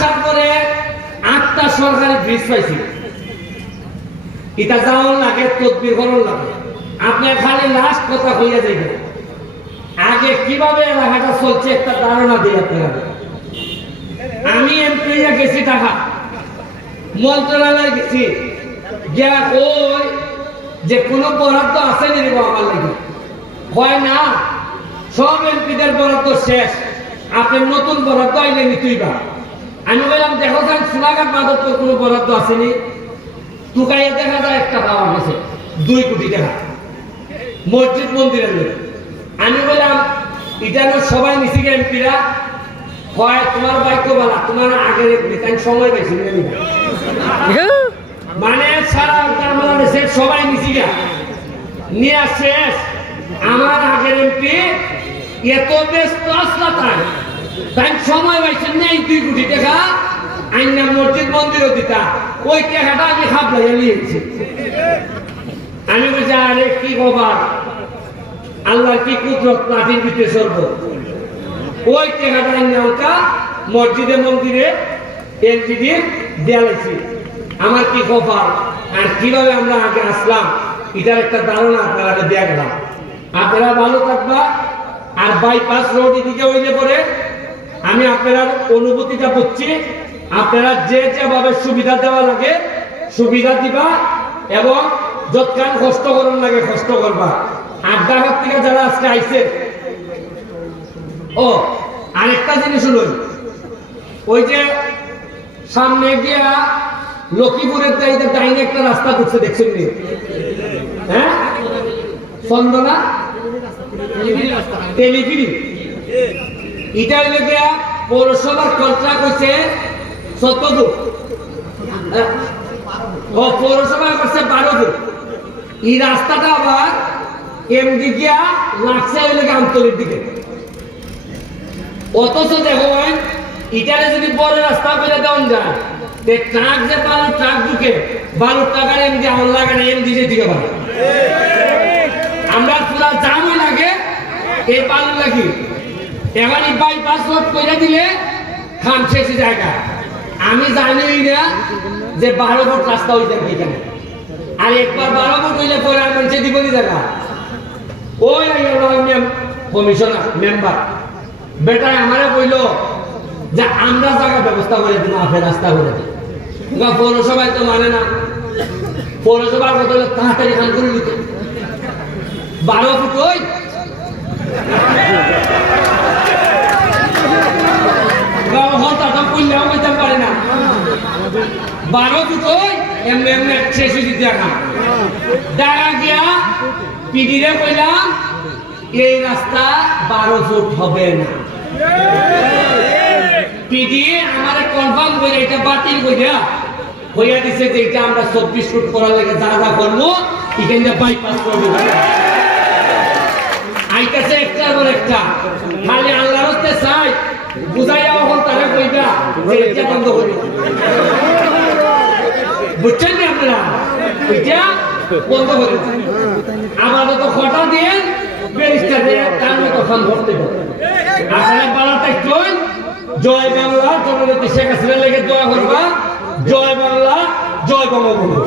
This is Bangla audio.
আসার পরে 8টা সরকারি ব্রিজ পাইছি। এটা যাওয়ার লাগে তদবির করার লাগে। আপনি খালি লাস্ট কথা হইয়া যাইবেন, আগে কিভাবে এলাকাটা চলছে একটা ধারণা দিই আপনারা। আমি এমপি গেছি ঢাকা, মন্ত্রণালয়ে গেছি, গিয়া ওই যে কোনো বরাদ্দ আছে নি আমার লাগে, হয় না সব এমপিদের বরাদ্দ শেষ, আপনি নতুন বরাদ্দ আইলে নিতুইবা। আমি বললাম দেখো যান সোনাঘাট মাধবপুর কোনো বরাদ্দ আসেনি, টুকাইয়া দেখা যায় একটা পাওয়া গেছে 2 কোটি টাকা মসজিদ মন্দিরের লোক। আমি বললাম এটা সবাই নিছি এমপিরা, হয় তোমার বাইক বলা তোমার আগের এমপি তাই সময় পাইছি মানে সারা বাংলাদেশের সবাই নিছি গা নিয়ে শেষ। আমার আগের এমপি এত ব্যস্ত আসলা তাই সময় পাইছেন না এই 2 কোটি টাকা আইনা মসজিদ মন্দিরও দিতা, ওই টাকাটা আমি খাবলাইয়া নিয়েছি। আমি বলছি আরে কি খবর, আল্লাহ কি কুদরত মাটির ভিতরে সর্ব, ওই টাকাটা আইনা মসজিদে মন্দিরে এলজিডির দেয়ালেছি। আমার কি খবর আর কিভাবে আমরা আগে আসলাম এটার একটা ধারণা আপনারা দেখলাম। আপনারা ভালো থাকবা। আর বাইপাস রোড এদিকে হইলে পরে আমি আপনার অনুভূতিটা বুঝছি, আপনারা যে যেভাবে সুবিধা দেওয়া লাগে সুবিধা দিবা এবং যতখান কষ্ট করার লাগে কষ্ট করবা। আর ঢাকা থেকে যারা আজকে আইছে, ও আরেকটা জিনিস হলো ওই যে সামনে গিয়া লক্ষ্মীপুরের দাইতে ডাইনে একটা রাস্তা করছে দেখছেন নি? হ্যাঁ, চন্দনা তেলিগিরি, এটা হইলে গিয়া পৌরসভার কন্ট্রাক্ট হয়েছে 14 ফুট, পৌরসভা করছে 12 ফুট। এই রাস্তাটা আবার এমডি গিয়া লাগছে হইলে আমতলির দিকে। অথচ দেখো ইটারে যদি বড় রাস্তা করে দেওয়া যায়, ট্রাক যে বালু ট্রাক ঢুকে 12 টাকার এমডি আমার লাগে না, এমডি যে দিকে পারে আমরা পুরা জামই লাগে এই বালু লাগি। এবার এই বাইপাস রোড করে দিলে খাম শেষ জায়গা। আমি জানি না যে 12 ফুট রাস্তা হয়ে যাবে এখানে, আর একবার 12 ফুট হইলে পরে আর মানুষে দিবনি জায়গা। ওই কমিশনার মেম্বার বেটা আমারে কইল যে আমরা জায়গা ব্যবস্থা করে দিব, আপনার রাস্তা করে দিই। পৌরসভায় তো মানে না, পৌরসভার কথা তাড়াতাড়ি খান করে দিতে 12 ফুট ওই 12 ফুট ওই এমনি এমনি শেষ হয়ে দিতে দেখা গিয়া পিডিরে কইলাম এই রাস্তা 12 ফুট হবে না। পিডি আমারে কনফার্ম করে এটা বাতিল কইরা হইয়া দিছে যে এটা আমরা 24 ফুট করার লাগে যা যা করবো এখানে বাইপাস করবো। আইতাছে একটার পর একটা, খালি আল্লাহর হস্তে চাই বুঝাইয়া এখন তারা কইবা যে এটা বন্ধ করি। বুঝছেন না আপনারা, এটা বন্ধ করে আমাদের তো খটা দিয়ে ব্যারিস্টার দিয়ে তার মতো ফোন ধরতে হবে। আপনারা বাড়াতে কই জয় বাংলা, জননেত্রী শেখ হাসিনার লেগে দোয়া করবা। জয় বাংলা, জয় বঙ্গবন্ধু।